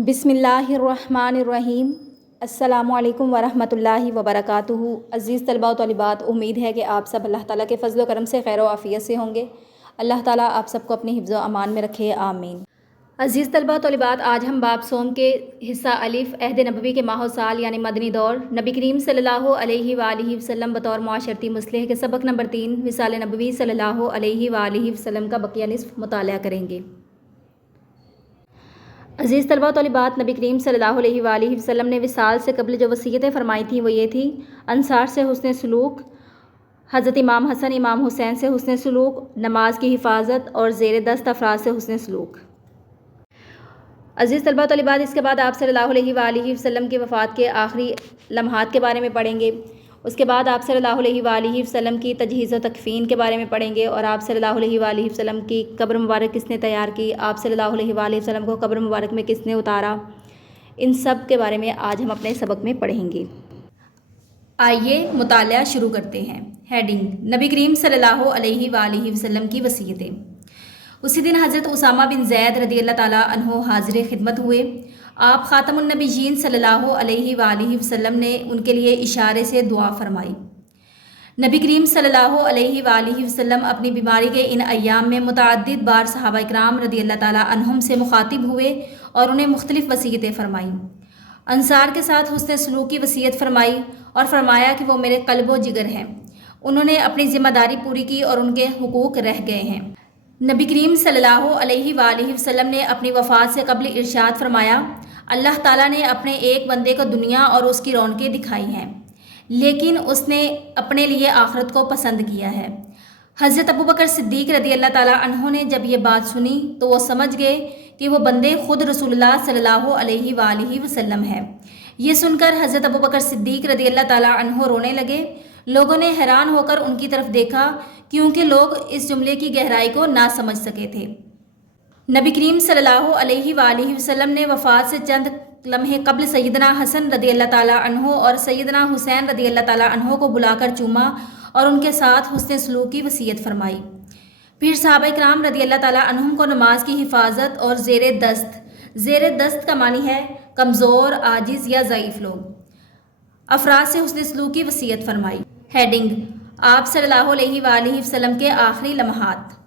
بسم اللہ الرحمن الرحیم۔ السلام علیکم ورحمۃ اللہ وبرکاتہ۔ عزیز طلباء و طالبات، امید ہے کہ آپ سب اللہ تعالیٰ کے فضل و کرم سے خیر و عافیت سے ہوں گے۔ اللہ تعالیٰ آپ سب کو اپنی حفظ و امان میں رکھے، آمین۔ عزیز طلباء و طالبات، آج ہم باب صوم کے حصہ الف عہد نبوی کے ماہ و سال یعنی مدنی دور، نبی کریم صلی اللہ علیہ وآلہ وسلم بطور معاشرتی مصلح کے سبق نمبر 3 وصال نبوی صلی اللہ علیہ وآلہ وسلم کا بقیہ نصف مطالعہ کریں گے۔ عزیز طلباء و طالبات، نبی کریم صلی اللہ علیہ وآلہ وسلم نے وصال سے قبل جو وصیتیں فرمائی تھیں وہ یہ تھی: انصار سے حسن سلوک، حضرت امام حسن امام حسین سے حسن سلوک، نماز کی حفاظت اور زیر دست افراد سے حسن سلوک۔ عزیز طلباء و طالبات، اس کے بعد آپ صلی اللہ علیہ وآلہ وسلم کی وفات کے آخری لمحات کے بارے میں پڑھیں گے۔ اس کے بعد آپ صلی اللہ علیہ وآلہ وسلم کی تجہیز و تکفین کے بارے میں پڑھیں گے، اور آپ صلی اللہ علیہ وآلہ وسلم کی قبر مبارک کس نے تیار کی، آپ صلی اللہ علیہ وآلہ وسلم کو قبر مبارک میں کس نے اتارا، ان سب کے بارے میں آج ہم اپنے سبق میں پڑھیں گے۔ آئیے مطالعہ شروع کرتے ہیں۔ ہیڈنگ: نبی کریم صلی اللہ علیہ وآلہ وسلم کی وصیتیں۔ اسی دن حضرت اسامہ بن زید رضی اللہ تعالیٰ عنہ حاضر خدمت ہوئے۔ آپ خاتم النبیین صلی اللہ علیہ وآلہ وسلم نے ان کے لیے اشارے سے دعا فرمائی۔ نبی کریم صلی اللہ علیہ وآلہ وسلم اپنی بیماری کے ان ایام میں متعدد بار صحابہ اکرام رضی اللہ تعالیٰ عنہم سے مخاطب ہوئے اور انہیں مختلف وصیتیں فرمائیں۔ انصار کے ساتھ حسن سلوک کی وصیت فرمائی اور فرمایا کہ وہ میرے قلب و جگر ہیں، انہوں نے اپنی ذمہ داری پوری کی اور ان کے حقوق رہ گئے ہیں۔ نبی کریم صلی اللہ علیہ وآلہ وسلم نے اپنی وفات سے قبل ارشاد فرمایا: اللہ تعالیٰ نے اپنے ایک بندے کو دنیا اور اس کی رونقیں دکھائی ہیں، لیکن اس نے اپنے لیے آخرت کو پسند کیا ہے۔ حضرت ابوبکر صدیق رضی اللہ تعالیٰ عنہ نے جب یہ بات سنی تو وہ سمجھ گئے کہ وہ بندے خود رسول اللہ صلی اللہ علیہ وآلہ وسلم ہے۔ یہ سن کر حضرت ابوبکر صدیق رضی اللہ تعالیٰ عنہ رونے لگے۔ لوگوں نے حیران ہو کر ان کی طرف دیکھا، کیونکہ لوگ اس جملے کی گہرائی کو نہ سمجھ سکے تھے۔ نبی کریم صلی اللہ علیہ وآلہ وسلم نے وفات سے چند لمحے قبل سیدنا حسن رضی اللہ تعالیٰ عنہ اور سیدنا حسین رضی اللہ تعالیٰ عنہ کو بلا کر چوما اور ان کے ساتھ حسن سلوک کی وصیت فرمائی۔ پھر صحابہ اکرام رضی اللہ تعالیٰ عنہم کو نماز کی حفاظت اور زیر دست کا معنی ہے کمزور، عاجز یا ضعیف لوگ، افراد سے حسن سلوک کی وصیت فرمائی۔ ہیڈنگ: آپ صلی اللہ علیہ وآلہ وسلم کے آخری لمحات۔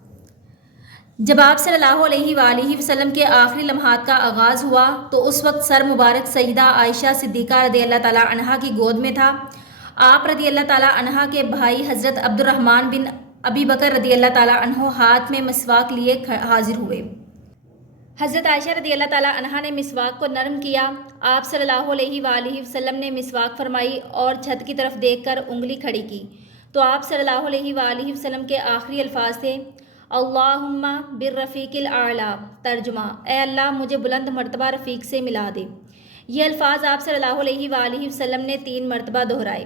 جب آپ صلی اللہ علیہ وآلہ وسلم کے آخری لمحات کا آغاز ہوا تو اس وقت سر مبارک سیدہ عائشہ صدیقہ رضی اللہ تعالیٰ عنہا کی گود میں تھا۔ آپ رضی اللہ تعالیٰ عنہا کے بھائی حضرت عبد الرحمن بن ابی بکر رضی اللہ تعالیٰ عنہ ہاتھ میں مسواک لیے حاضر ہوئے۔ حضرت عائشہ رضی اللہ تعالیٰ عنہا نے مسواک کو نرم کیا۔ آپ صلی اللہ علیہ وآلہ وسلم نے مسواک فرمائی اور چھت کی طرف دیکھ کر انگلی کھڑی کی تو آپ صلی اللہ علیہ وآلہ وسلم کے آخری الفاظ تھے: اللہم بالرفیق الاعلیٰ۔ ترجمہ: اے اللہ مجھے بلند مرتبہ رفیق سے ملا دے۔ یہ الفاظ آپ صلی اللہ علیہ وآلہ وسلم نے 3 مرتبہ دہرائے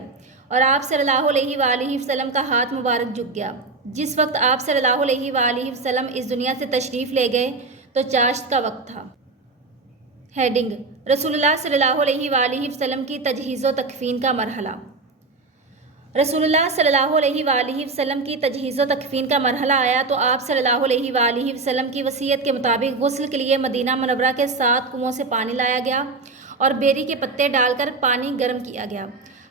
اور آپ صلی اللہ علیہ وآلہ وسلم کا ہاتھ مبارک جھک گیا۔ جس وقت آپ صلی اللہ علیہ وآلہ وسلم اس دنیا سے تشریف لے گئے تو چاشت کا وقت تھا۔ ہیڈنگ: رسول اللہ صلی اللہ علیہ وآلہ وسلم کی تجہیز و تکفین کا مرحلہ۔ رسول اللہ صلی اللہ علیہ وآلہ وسلم کی تجہیز و تکفین کا مرحلہ آیا تو آپ صلی اللہ علیہ وآلہ وسلم کی وصیت کے مطابق غسل کے لیے مدینہ منورہ کے 7 کنووں سے پانی لایا گیا اور بیری کے پتے ڈال کر پانی گرم کیا گیا۔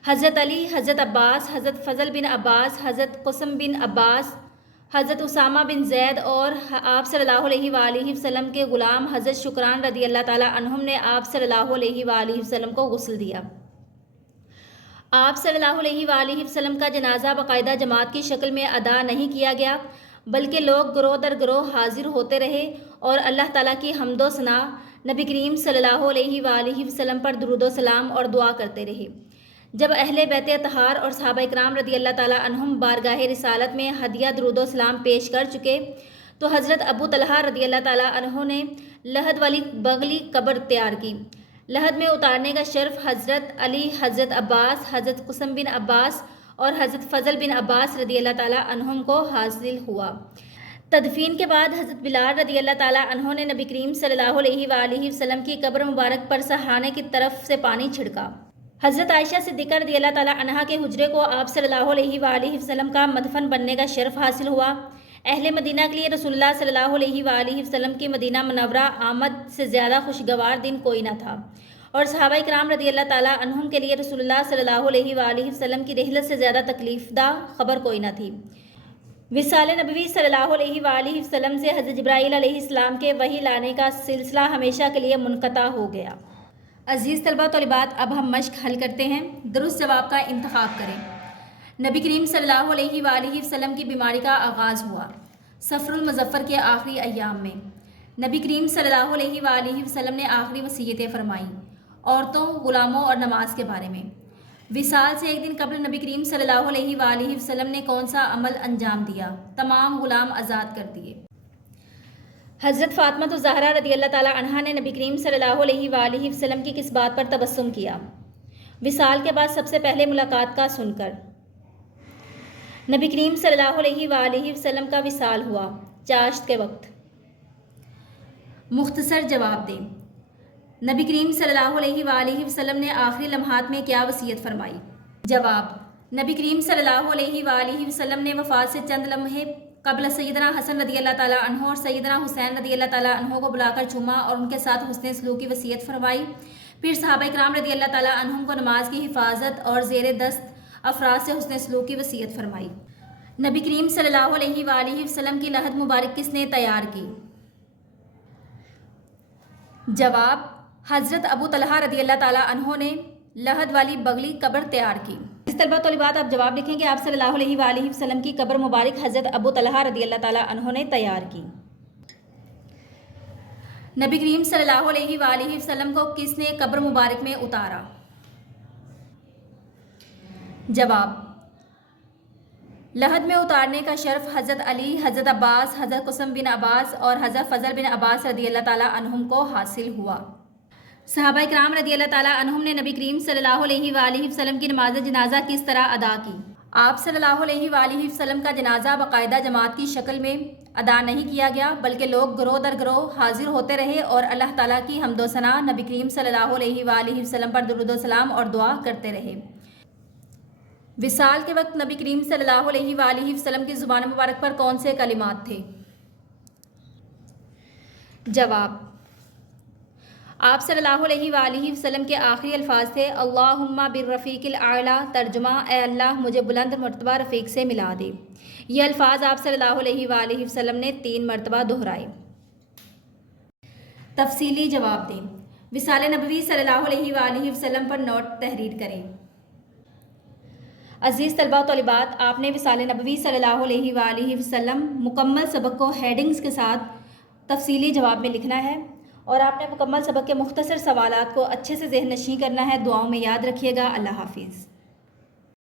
حضرت علی، حضرت عباس، حضرت فضل بن عباس، حضرت قسم بن عباس، حضرت اسامہ بن زید اور آپ صلی اللہ علیہ وآلہ وسلم کے غلام حضرت شکران رضی اللہ تعالیٰ عنہم نے آپ صلی اللہ علیہ وآلہ وسلم کو غسل دیا۔ آپ صلی اللہ علیہ وآلہ وسلم کا جنازہ باقاعدہ جماعت کی شکل میں ادا نہیں کیا گیا، بلکہ لوگ گروہ در گروہ حاضر ہوتے رہے اور اللہ تعالیٰ کی حمد و ثنا، نبی کریم صلی اللہ علیہ وآلہ وسلم پر درود و سلام اور دعا کرتے رہے۔ جب اہل بیت اطہار اور صحابہ اکرام رضی اللہ تعالیٰ عنہم بارگاہ رسالت میں ہدیہ درود و سلام پیش کر چکے تو حضرت ابو طلحہ رضی اللہ تعالیٰ عنہ نے لحد والی بغلی قبر تیار کی۔ لحد میں اتارنے کا شرف حضرت علی، حضرت عباس، حضرت قسم بن عباس اور حضرت فضل بن عباس رضی اللہ تعالیٰ عنہم کو حاصل ہوا۔ تدفین کے بعد حضرت بلال رضی اللہ تعالیٰ عنہ نے نبی کریم صلی اللہ علیہ وآلہ وسلم کی قبر مبارک پر سہانے کی طرف سے پانی چھڑکا۔ حضرت عائشہ صدیقہ رضی اللہ تعالیٰ عنہا کے حجرے کو آپ صلی اللہ علیہ وآلہ وسلم کا مدفن بننے کا شرف حاصل ہوا۔ اہل مدینہ کے لیے رسول اللہ صلی اللہ علیہ وآلہ وسلم کی مدینہ منورہ آمد سے زیادہ خوشگوار دن کوئی نہ تھا، اور صحابہ کرام رضی اللہ تعالیٰ عنہم کے لیے رسول اللہ صلی اللہ علیہ وآلہ وسلم کی رحلت سے زیادہ تکلیف دہ خبر کوئی نہ تھی۔ وصال نبوی صلی اللہ علیہ وآلہ وسلم سے حضرت جبرائیل علیہ السلام کے وحی لانے کا سلسلہ ہمیشہ کے لیے منقطع ہو گیا۔ عزیز طلبہ طالبات، اب ہم مشق حل کرتے ہیں۔ درست جواب کا انتخاب کریں۔ نبی کریم صلی اللہ علیہ وآلہ وسلم کی بیماری کا آغاز ہوا صفر المظفر کے آخری ایام میں۔ نبی کریم صلی اللہ علیہ وآلہ وسلم نے آخری وصیتیں فرمائیں عورتوں، غلاموں اور نماز کے بارے میں۔ وصال سے ایک دن قبل نبی کریم صلی اللہ علیہ وآلہ وسلم نے کون سا عمل انجام دیا؟ تمام غلام آزاد کر دیے۔ حضرت فاطمہ الزہرا رضی اللہ تعالیٰ عنہا نے نبی کریم صلی اللہ علیہ وآلہ وسلم کی کس بات پر تبسم کیا؟ وصال کے بعد سب سے پہلے ملاقات کا سن کر۔ نبی کریم صلی اللہ علیہ وآلہ وسلم کا وصال ہوا چاشت کے وقت۔ مختصر جواب دیں۔ نبی کریم صلی اللہ علیہ وآلہ وسلم نے آخری لمحات میں کیا وصیت فرمائی؟ جواب: نبی کریم صلی اللہ علیہ وآلہ وسلم نے وفات سے چند لمحے قبل سیدنا حسن رضی اللہ تعالیٰ عنہ اور سیدنا حسین رضی اللہ تعالیٰ عنہ کو بلا کر چوما اور ان کے ساتھ حسن سلوک کی وصیت فرمائی۔ پھر صحابہ کرام رضی اللہ تعالیٰ عنہم کو نماز کی حفاظت اور زیر دست افراد سے حسن سلوک کی وصیت فرمائی۔ نبی کریم صلی اللہ علیہ وآلہ وسلم کی لحد مبارک کس نے تیار کی؟ جواب: حضرت ابو طلحہ رضی اللہ تعالیٰ عنہ نے لحد والی بغلی قبر تیار کی۔ اس طلبہ طالبات آپ جواب لکھیں کہ آپ صلی اللہ علیہ وآلہ وسلم کی قبر مبارک حضرت ابو طلحہ رضی اللہ تعالیٰ عنہ نے تیار کی۔ نبی کریم صلی اللہ علیہ وآلہ وسلم کو کس نے قبر مبارک میں اتارا؟ جواب: لحد میں اتارنے کا شرف حضرت علی، حضرت عباس، حضرت قاسم بن عباس اور حضرت فضل بن عباس رضی اللہ تعالیٰ عنہم کو حاصل ہوا۔ صحابہ کرام رضی اللہ تعالیٰ عنہم نے نبی کریم صلی اللہ علیہ وآلہ وسلم کی نماز جنازہ کس طرح ادا کی؟ آپ صلی اللہ علیہ وآلہ وسلم کا جنازہ باقاعدہ جماعت کی شکل میں ادا نہیں کیا گیا، بلکہ لوگ گروہ در گروہ حاضر ہوتے رہے اور اللہ تعالیٰ کی حمد و ثنا، نبی کریم صلی اللہ علیہ وآلہ وسلم پر درود و سلام اور دعا کرتے رہے۔ وصال کے وقت نبی کریم صلی اللہ علیہ وآلہ وسلم کی زبان مبارک پر کون سے کلمات تھے؟ جواب: آپ صلی اللہ علیہ وآلہ وسلم کے آخری الفاظ تھے اللہم بالرفیق الاعلیٰ، ترجمہ: اے اللہ مجھے بلند مرتبہ رفیق سے ملا دے۔ یہ الفاظ آپ صلی اللہ علیہ وآلہ وسلم نے 3 مرتبہ دہرائے۔ تفصیلی جواب دیں۔ وصال نبوی صلی اللہ علیہ وآلہ وسلم پر نوٹ تحریر کریں۔ عزیز طلبہ و طالبات، آپ نے وصال نبوی صلی اللہ علیہ وآلہ وسلم مکمل سبق کو ہیڈنگز کے ساتھ تفصیلی جواب میں لکھنا ہے، اور آپ نے مکمل سبق کے مختصر سوالات کو اچھے سے ذہن نشین کرنا ہے۔ دعاؤں میں یاد رکھیے گا۔ اللہ حافظ۔